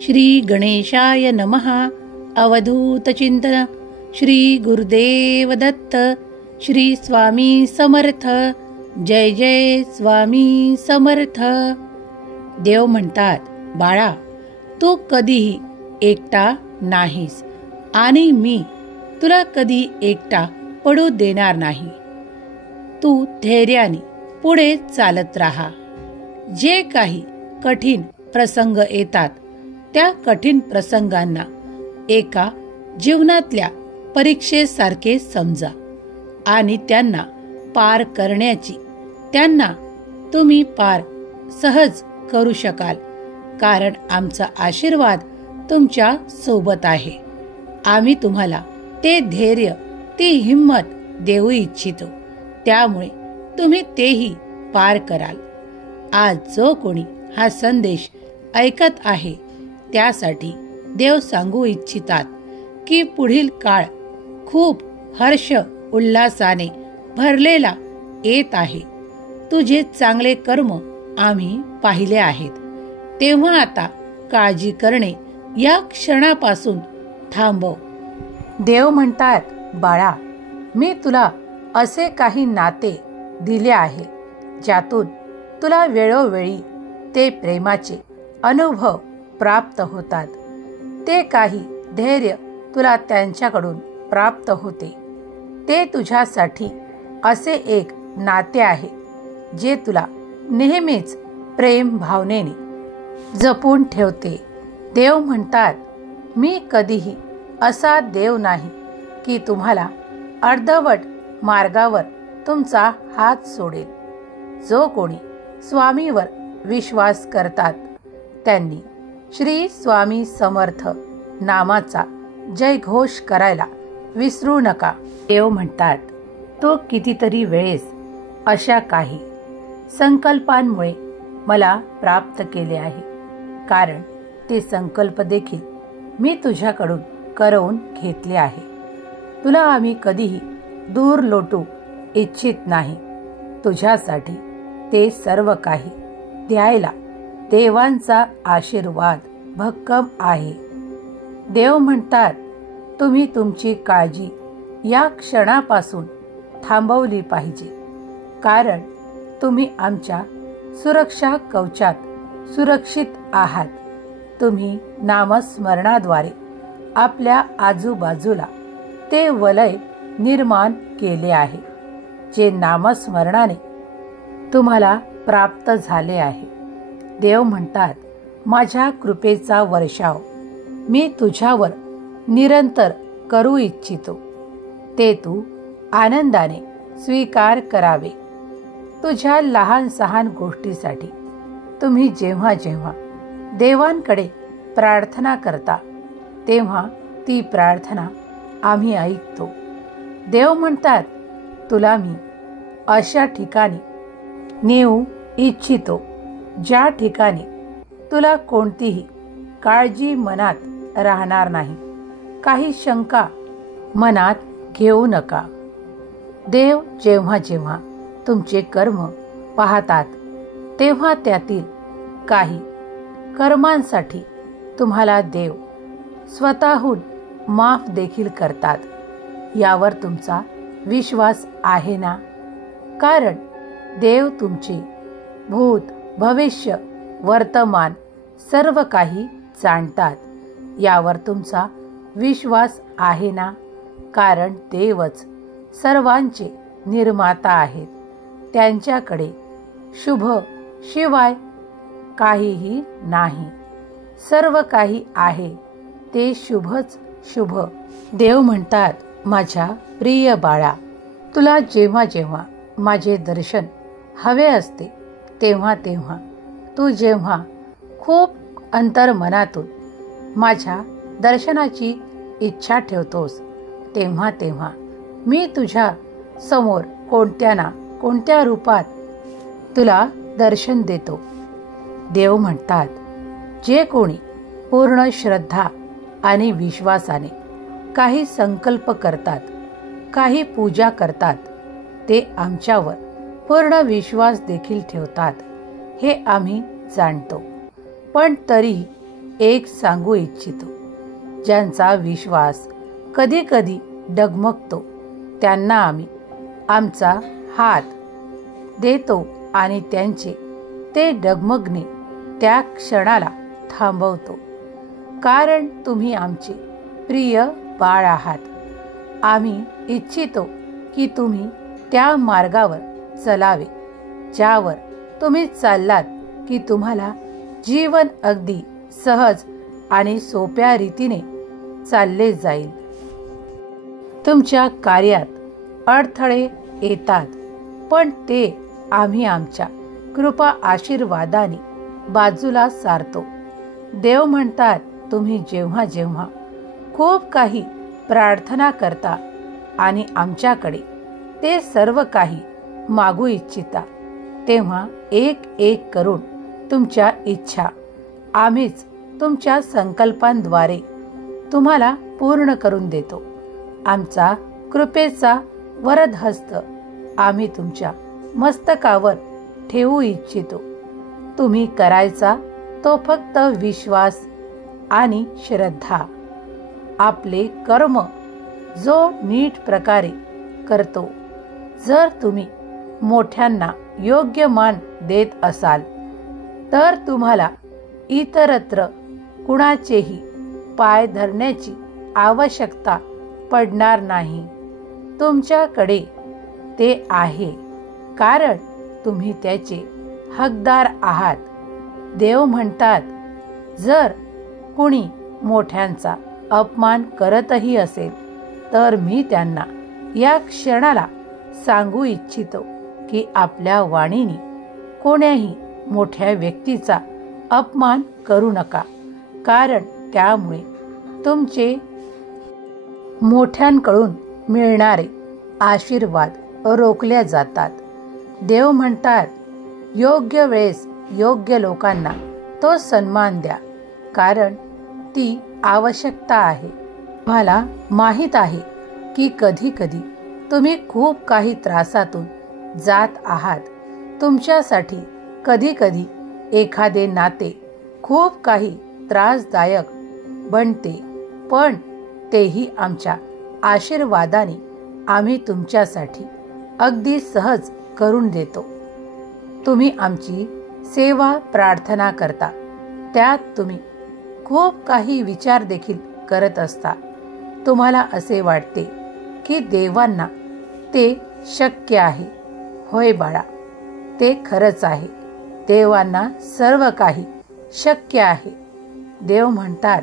श्री गणेशाय नमः. अवधूत चिंतन. श्री गुरुदेव दत्त. श्री स्वामी समर्थ. जय जय स्वामी समर्थ. देव म्हणतात, बाळा, तू कधीही एकटा नाहीस आणि मी तुला कधी एकटा पडू देणार नाही. तू धैर्याने पुढे चालत राहा. जे काही कठीण प्रसंग येतात त्या कठीण प्रसंगांना एका जीवनातल्या परीक्षेसारखे समजा आणि त्यांना पार करण्याची त्यांना तुम्ही पार सहज करू शकाल, कारण आमचा आशीर्वाद तुमच्या सोबत आहे. आम्ही तुम्हाला ते धैर्य, ती हिंमत देऊ इच्छितो, त्यामुळे तुम्ही तेही पार कराल. आज जो कोणी हा संदेश ऐकत आहे त्यासाठी देव सांगू इच्छितात की पुढील काळ खूप हर्ष उल्हासाने भरलेला येत आहे. तुझे चांगले कर्म आम्ही पाहिले आहेत, तेव्हा आता काळजी करणे या क्षणापासून थांबव. देव म्हणतात, बाळा, मी तुला असे काही नाते दिले आहे ज्यातून तुला वेळोवेळी ते प्रेमाचे अनुभव प्राप्त होतात. ते काही धैर्य तुला त्यांच्याकडून प्राप्त होते. ते तुझ्यासाठी असे एक नाते आहे जे तुला नेहमीच प्रेम भावनेने जपून ठेवते. देव म्हणतात, मी कधीही असा देव नाही की तुम्हाला अर्धवट मार्गावर तुमचा हात सोडेल. जो कोणी स्वामीवर विश्वास करतात त्यांनी श्री स्वामी समर्थ नामाचा जयघोष करायला विसरू नका. देव म्हणतात, तो कितीतरी वेळेस अशा काही संकल्पांमुळे मला प्राप्त केले आहे, कारण ते संकल्प देखील मी तुझ्याकडून करवून घेतले आहे. तुला आम्ही कधीही दूर लोटू इच्छित नाही. तुझ्यासाठी ते सर्व काही द्यायला देवांचा आशीर्वाद भक्कम आहे. देव म्हणतात, तुम्ही तुमची काळजी या क्षणापासून थांबवली पाहिजे, कारण तुम्ही आमच्या सुरक्षा कवचात सुरक्षित आहात. तुम्ही नामस्मरणाद्वारे आपल्या आजूबाजूला ते वलय निर्माण केले आहे जे नामस्मरणाने तुम्हाला प्राप्त झाले आहे. देव म्हणतात, माझ्या कृपेचा वर्षाव मी तुझ्यावर निरंतर करू इच्छितो. ते तू आनंदाने स्वीकार करावे. तुझ्या लहान सहान गोष्टीसाठी तुम्ही जेव्हा जेव्हा देवांकडे प्रार्थना करता तेव्हा ती प्रार्थना आम्ही ऐकतो. देव म्हणतात, तुला मी अशा ठिकाणी नेऊ इच्छितो ज्या ठिकाणी तुला कोणतीही काळजी मनात राहणार नाही. काही शंका मनात घेऊ नका. देव जेव्हा जेव्हा तुमचे कर्म पाहतात तेव्हा त्यातील काही कर्मांसाठी तुम्हाला देव स्वतःहून माफ देखील करतात. यावर तुमचा विश्वास आहे ना? कारण देव तुमचे भूत, भविष्य, वर्तमान सर्व काही जाणतात. यावर तुमचा विश्वास आहे ना? कारण देवच सर्वांचे निर्माता आहेत. त्यांच्याकडे शुभ शिवाय काहीही नाही. सर्व काही आहे ते शुभच शुभ. देव म्हणतात, माझ्या प्रिय बाळा, तुला जेव्हा जेव्हा माझे दर्शन हवे असते तेव्हा तेव्हा तू जेव्हा खूप अंतर्मनातून माझ्या दर्शनाची इच्छा ठेवतोस तेव्हा तेव्हा मी तुझ्या समोर कोणत्या ना कोणत्या रूपात तुला दर्शन देतो. देव म्हणतात, जे कोणी पूर्ण श्रद्धा आणि विश्वासाने काही संकल्प करतात, काही पूजा करतात, ते आमच्यावर पूर्ण विश्वास देखील ठेवतात हे आम्ही जाणतो. पण तरी एक सांगू इच्छितो. ज्यांचा विश्वास कधी कधी डगमगतो त्यांना आम्ही आमचा हात देतो आणि त्यांचे ते डगमगणे त्या क्षणाला थांबवतो. कारण तुम्ही आमचे प्रिय बाळ आहात. आम्ही इच्छितो की तुम्ही त्या मार्गावर चलावे ज्यावर तुम्ही चाललात की तुम्हाला जीवन अगदी सहज आणि सोप्या रीतीने चालले जाईल. तुमच्या कार्यात अडथळे येतात पण ते आम्ही आमच्या कृपा आशीर्वादाने बाजूला सारतो. देव म्हणतात तुम्ही जेव्हा जेव्हा खूप काही प्रार्थना करता आणि आमच्याकडे ते सर्व काही मागू इच्छिता तेव्हा एक एक करून तुमच्या इच्छा आम्हीच तुमच्या संकल्पांद्वारे तुम्हाला पूर्ण करून देतो. आमचा कृपेचा वरदहस्त आम्ही तुमच्या मस्तकावर ठेवू इच्छितो. तुम्ही करायचा तो फक्त विश्वास आणि श्रद्धा. आपले कर्म जो नीट प्रकारे करतो. जर तुम्ही मोठ्यांना योग्य मान देत असाल तर तुम्हाला इतरत्र कुणाचेही पाय धरण्याची आवश्यकता पडणार नाही. तुमच्याकडे ते आहे कारण तुम्ही त्याचे हकदार आहात. देव म्हणतात जर कुणी मोठ्यांचा अपमान करतही असेल तर मी त्यांना या क्षणाला सांगू इच्छितो की आपल्या वाणीने कोण्याही मोठ्या व्यक्तीचा अपमान करू नका. कारण त्यामुळे तुमचे मोठ्यांकडून मिळणारे आशीर्वाद रोखले जातात. देव म्हणतात योग्य वेळेस योग्य लोकांना तो सन्मान द्या कारण ती आवश्यकता आहे. मला माहित आहे की कधी कधी तुम्ही खूप काही त्रासातून जात आहात. तुमच्यासाठी कधी कधी एखादे नाते खूप काही त्रासदायक बनते पण तेही आमच्या आशीर्वादाने आम्ही तुमच्यासाठी अगदी सहज करून देतो. तुम्ही आमची सेवा प्रार्थना करता त्यात तुम्ही खूप काही विचार देखील करत असता. तुम्हाला असे वाटते की देवांना ते शक्य आहे. होय बाळा, ते खरंच आहे. देवांना सर्व काही शक्य आहे. देव म्हणतात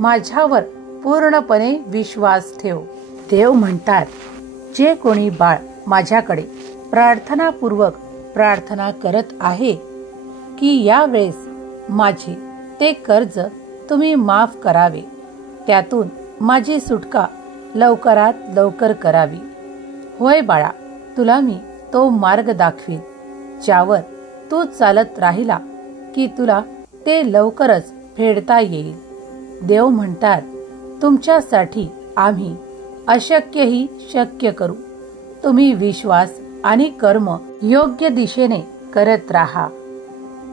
माझ्यावर पूर्णपणे विश्वास ठेव. देव म्हणतात जे कोणी बाळ माझ्याकडे प्रार्थनापूर्वक प्रार्थना करत आहे की यावेळेस माझे ते कर्ज तुम्ही माफ करावे, त्यातून माझी सुटका लवकरात लवकर करावी. होय बाळा, तुला मी तो मार्ग दाखवीन ज्यावर तू चालत राहिला की तुला ते लवकरच फेडता येईल. देव म्हणतात तुमच्यासाठी आम्ही अशक्यही शक्य करू. तुम्ही विश्वास आणि कर्म योग्य दिशेने करत राहा.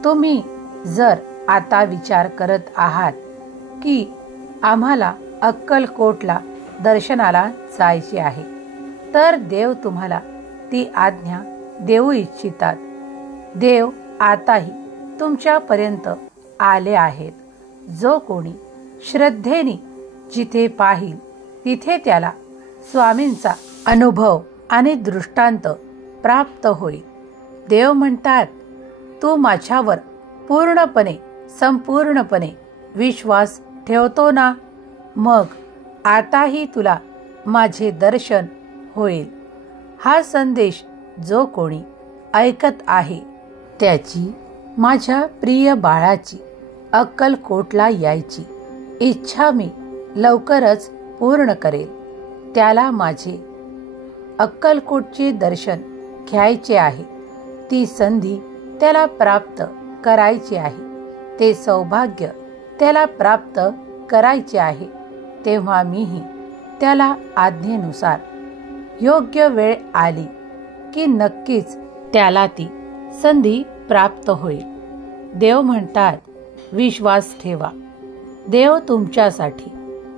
तुम्ही जर आता विचार करत आहात की आम्हाला अक्कलकोटला दर्शनाला जायचे आहे तर देव तुम्हाला ती आज्ञा देऊ इच्छितात. देव आताही तुमच्यापर्यंत आले आहेत. जो कोणी श्रद्धेने जिथे पाहिल तिथे त्याला स्वामींचा अनुभव आणि दृष्टांत प्राप्त होईल. देव म्हणतात तू माझ्यावर पूर्णपणे संपूर्णपणे विश्वास ठेवतो ना, मग आताही तुला माझे दर्शन होईल. हा संदेश जो कोणी ऐकत आहे त्याची माझ्या प्रिय बाळाची अक्कलकोटला यायची इच्छा मी लवकरच पूर्ण करेल. त्याला माझे अक्कलकोटचे दर्शन घ्यायचे आहे. ती संधी त्याला प्राप्त करायची आहे. ते सौभाग्य त्याला प्राप्त करायचे आहे. तेव्हा मीही त्याला आज्ञेनुसार योग्य वेळ आली की नक्कीच त्याला ती संधी प्राप्त होईल. देव म्हणतात विश्वास ठेवा. देव तुमच्यासाठी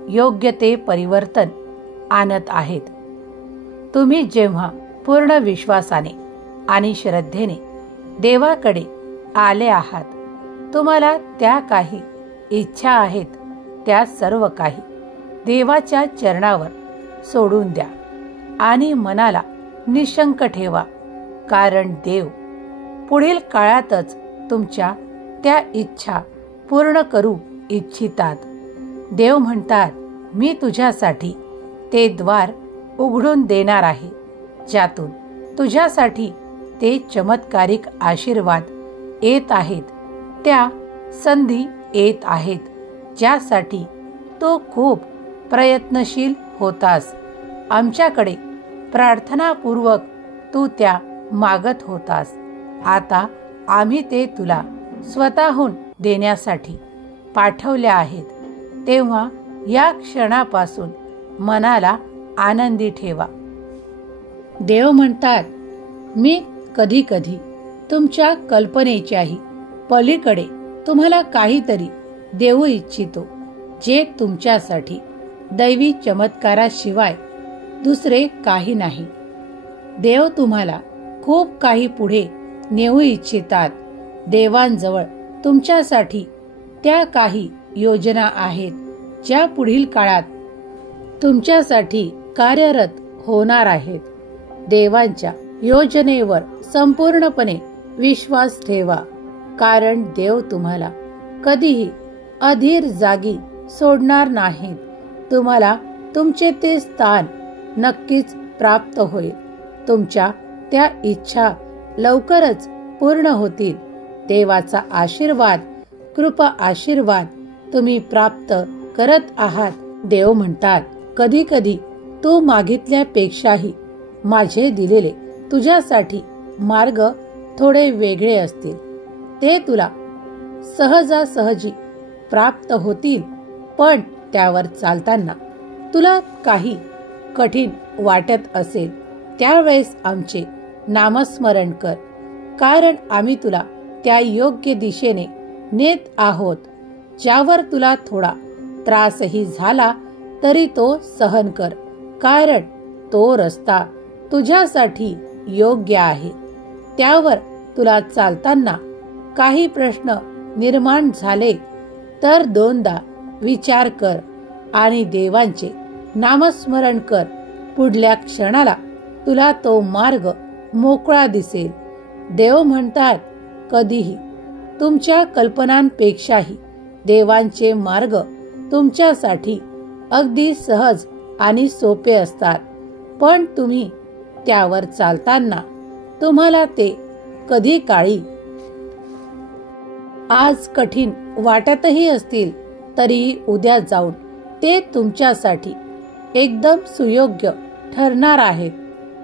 योग्य ते परिवर्तन आणत आहेत. तुम्ही जेव्हा पूर्ण विश्वासाने आणि श्रद्धेने देवाकडे आले आहात, तुम्हाला त्या काही इच्छा आहेत त्या सर्व काही देवाच्या चरणावर सोडून द्या आणि मनाला निशंक ठेवा, कारण देव पुढील काळातच तुमच्या त्या इच्छा पूर्ण करू इच्छितात. देव म्हणतात, मी तुझ्यासाठी ते द्वार उघडून देणार आहे, ज्यातून तुझ्यासाठी ते चमत्कारिक आशीर्वाद येत आहेत, त्या संधी येत आहेत, ज्यासाठी तो खूप प्रयत्नशील होतास. आमच्याकडे प्रार्थनापूर्वक तू त्या मागत होतास. आता आम्ही ते तुला स्वतःहून देण्यासाठी पाठवल्या आहेत. तेव्हा या क्षणापासून मनाला आनंदी ठेवा. देव म्हणतात, मी कधी कधी तुमच्या कल्पनेच्याही पलीकडे तुम्हाला काहीतरी देऊ इच्छितो, जे तुमच्यासाठी दैवी चमत्काराशिवाय दुसरे काही नाही. देव तुम्हाला खूप काही पुढे नेऊ इच्छितात. देवांजवळ तुमच्यासाठी त्या काही योजना आहेत, ज्या पुढील काळात तुमच्यासाठी कार्यरत होणार आहेत. देवांच्या योजनेवर संपूर्णपणे विश्वास ठेवा, कारण देव तुम्हाला कधीही अधीर जागी सोडणार नाहीत. तुम्हाला तुमचे ते स्थान नक्कीच प्राप्त होईल. तुमच्या त्या इच्छा लवकरच पूर्ण होतील. देवाचा आशीर्वाद, कृपा आशीर्वाद तुम्ही प्राप्त करत आहात. देव म्हणतात, कधी कधी तू मागितल्यापेक्षाही माझे दिलेले तुझ्यासाठी मार्ग थोडे वेगळे असतील. ते तुला सहजासहजी प्राप्त होतील, पण त्यावर चालताना तुला काही कठीण वाटत असेल, त्यावेळेस आमचे नामस्मरण कर, कारण आम्ही तुला त्या योग्य दिशेने नेत आहोत. ज्यावर तुला थोडा त्रासही झाला तरी तो सहन कर, कारण तो रस्ता तुझ्यासाठी योग्य आहे. त्यावर तुला चालताना काही प्रश्न निर्माण झाले तर दोनदा विचार कर आणि देवांचे नामस्मरण कर. पुढल्या क्षणाला तुला तो मार्ग मोकळा दिसेल. देव म्हणतात, कधीही तुमच्या कल्पनांपेक्षाही देवांचे मार्ग तुमच्यासाठी अगदी सहज आणि सोपे असतात, पण तुम्ही त्यावर चालताना तुम्हाला ते कधी काळी आज कठीण वाटतही असतील, तरीही उद्या जाऊन ते तुमच्यासाठी एकदम सुयोग्य ठरणार आहेत.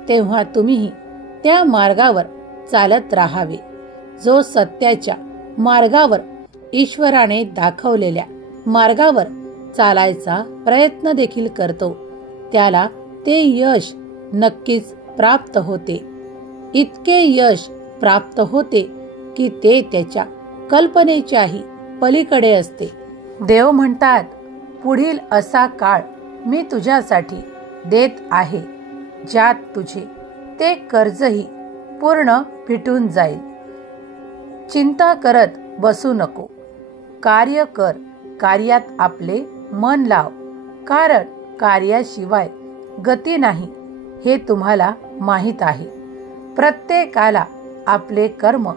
तेव्हा तुम्ही त्या मार्गावर चालत राहावे, जो सत्याच्या मार्गावर, ईश्वराने दाखवलेल्या मार्गावर चालायचा प्रयत्न देखील करतो. त्याला ते यश नक्कीच प्राप्त होते. इतके यश प्राप्त होते की ते त्याच्या कल्पनेच्याही पलीकडे असते. देव म्हणतात, पुढील असा काळ मी तुझ्यासाठी देत आहे, ज्यात तुझे ते कर्जही पूर्ण फिटून जाईल. चिंता करत बसू नको. कार्य कर, कार्यात आपले मन लाव, कारण कार्याशिवाय गती नाही हे तुम्हाला माहीत आहे. प्रत्येकाला आपले कर्म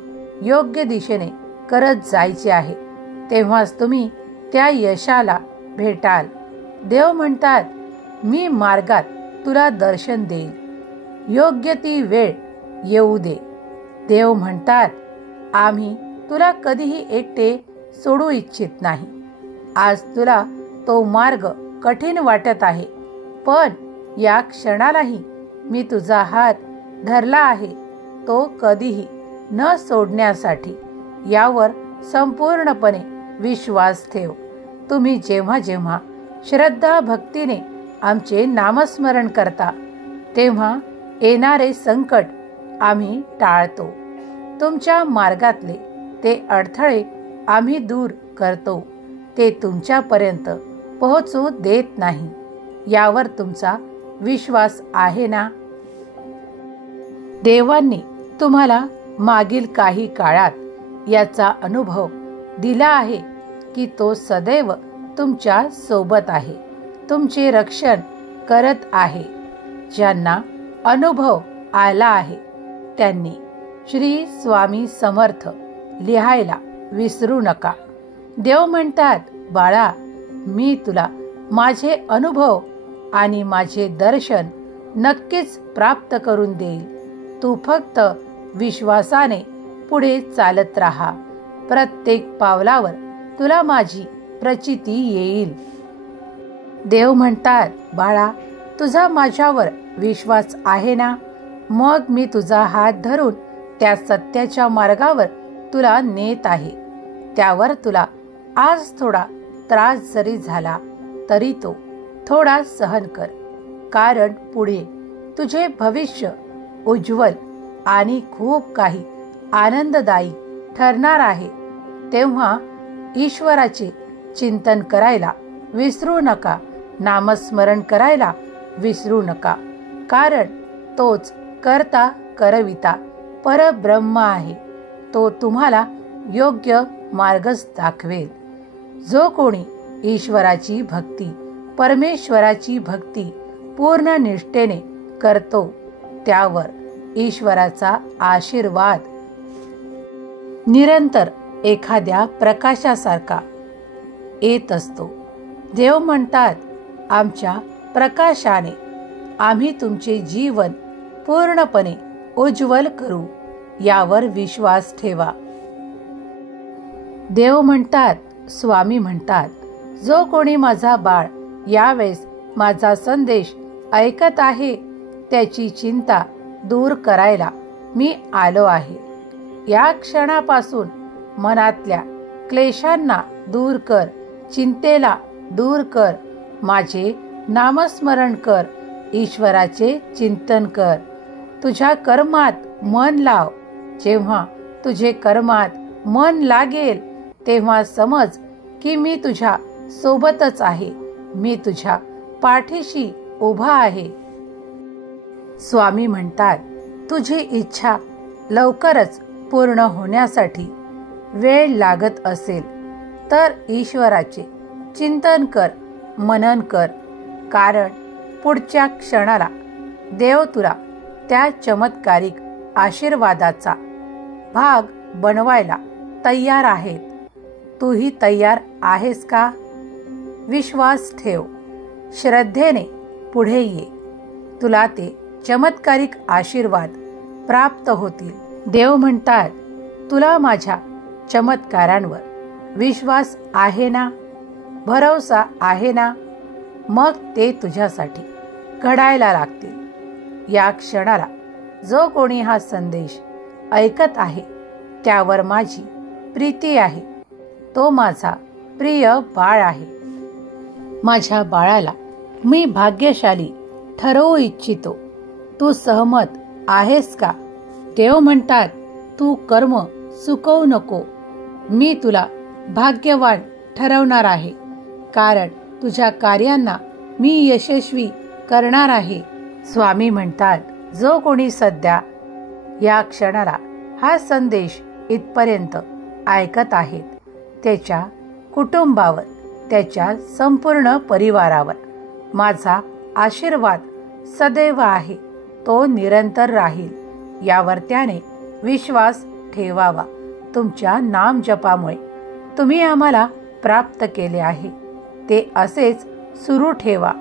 योग्य दिशेने करत जायचे आहे, तेव्हाच तुम्ही त्या यशाला भेटाल. देव म्हणतात, मी मार्गात तुला दर्शन देईल, योग्य ती वेळ येऊ दे. देव म्हणतात, आम्ही तुला कधीही एकटे सोडू इच्छित नाही. आज तुला तो मार्ग कठीण वाटत आहे, पण या क्षणालाही मी तुझा हात धरला आहे, तो कधीही न सोडण्यासाठी. यावर संपूर्णपणे विश्वास ठेव. तुम्ही जेव्हा जेव्हा श्रद्धा भक्तीने आमचे नामस्मरण करता, तेव्हा येणारे संकट आम्ही टाळतो. तुमच्या मार्गातले ते अडथळे आम्ही दूर करतो. ते तुमच्यापर्यंत पोहोचू देत नाही, यावर तुमचा विश्वास आहे ना? देवांनी तुम्हाला मागील काही काळात याचा अनुभव दिला आहे की तो सदैव तुमच्या सोबत आहे, तुमचे रक्षण करत आहे. ज्यांना अनुभव आला आहे त्यांनी श्री स्वामी समर्थ लिहायला विसरू नका. देव म्हणतात, बाळा, मी तुला माझे अनुभव आणि माझे दर्शन नक्कीच प्राप्त करून देईल. तू फक्त विश्वासाने पुढे चालत राहा. प्रत्येक पावलावर तुला माझी प्रचिती येईल. देव म्हणतात, बाळा, तुझा माझ्यावर विश्वास आहे ना? मग मी तुझा हात धरून त्या सत्याच्या मार्गावर तुला नेत आहे. त्यावर तुला आज थोडा त्रास जरी झाला तरी तो थोडा सहन कर, कारण पुढे तुझे भविष्य उज्ज्वल आणि खूप काही आनंददायी ठरणार आहे. तेव्हा ईश्वराचे चिंतन करायला विसरू नका, नामस्मरण करायला विसरू नका, कारण तोच करता करविता परब्रह्म आहे. तो तुम्हाला योग्य मार्गच दाखवेल. जो कोणी ईश्वराची भक्ती, परमेश्वराची भक्ती पूर्ण निष्ठेने करतो त्यावर ईश्वराचा आशीर्वाद निरंतर एखाद्या प्रकाशासारखा येत असतो. देव म्हणतात, आमच्या प्रकाशाने आम्ही तुमचे जीवन पूर्णपणे उज्ज्वल करू, यावर विश्वास ठेवा. देव म्हणतात, स्वामी म्हणतात, जो कोणी माझा बाळ यावेळेस माझा संदेश ऐकत आहे त्याची चिंता दूर करायला मी आलो आहे. या क्षणापासून मनातल्या क्लेशांना दूर कर, चिंतेला दूर कर, माझे नामस्मरण कर, ईश्वराचे चिंतन कर. तुझ्या कर्मात मन लाव. जेव्हा तुझे कर्मात मन लागेल तेव्हा समज की मी तुझ्या सोबतच आहे, मी तुझ्या पाठीशी उभा आहे. स्वामी म्हणतात, तुझी इच्छा लवकरच पूर्ण होण्यासाठी वेळ लागत असेल तर ईश्वराचे चिंतन कर, मनन कर, कारण पुढच्या क्षणाला देव तुला त्या चमत्कारिक आशीर्वादाचा भाग बनवायला तयार आहेत. तूही तयार आहेस का? विश्वास ठेव, श्रद्धेने पुढे ये. तुला ते चमत्कारिक आशीर्वाद प्राप्त होतील. देव म्हणतात, तुला माझ्या चमत्कारांवर विश्वास आहे ना? भरोसा आहे ना? मग ते तुझ्यासाठी घडायला लागतील. या क्षणाला जो कोणी हा संदेश ऐकत आहे त्यावर माझी प्रीती आहे. तो माझा प्रिय बाळ आहे. माझ्या बाळाला मी भाग्यशाली ठरवू इच्छितो. तू सहमत आहेस का? देव म्हणतात, तू कर्म चुकवू नको. मी तुला भाग्यवान ठरवणार आहे, कारण तुझ्या कार्यांना मी यशस्वी करणार आहे. स्वामी म्हणतात, जो कोणी सध्या या क्षणाला हा संदेश इथपर्यंत ऐकत आहेत त्याच्या कुटुंबावर, त्याच्या संपूर्ण परिवारावर माझा आशीर्वाद सदैव आहे. तो निरंतर राहील, यावर त्याने विश्वास ठेवावा. तुमच्या नाम जपामुळे तुम्ही आम्हाला प्राप्त केले आहे, ते असेच सुरू ठेवा,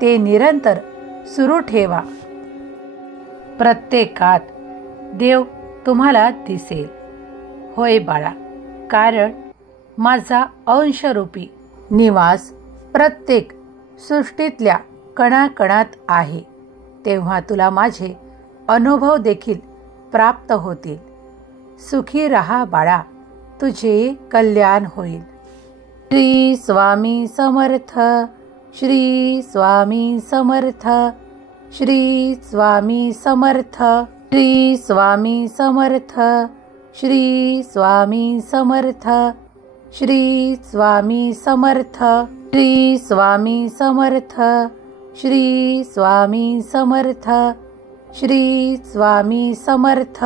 ते निरंतर सुरू ठेवा. प्रत्येकात देव तुम्हाला दिसेल. होय बाळा, कारण माझा अंशरूपी निवास प्रत्येक सृष्टीतल्या कणाकणात आहे. तेव्हा तुला माझे अनुभव देखील प्राप्त होतील. सुखी रहा बाळा, तुझे कल्याण होईल. श्री स्वामी समर्थ, श्री स्वामी समर्थ, श्री स्वामी समर्थ, श्री स्वामी समर्थ, श्री स्वामी समर्थ. श्री स्वामी समर्थ, श्री स्वामी समर्थ, श्री स्वामी समर्थ, श्री स्वामी समर्थ।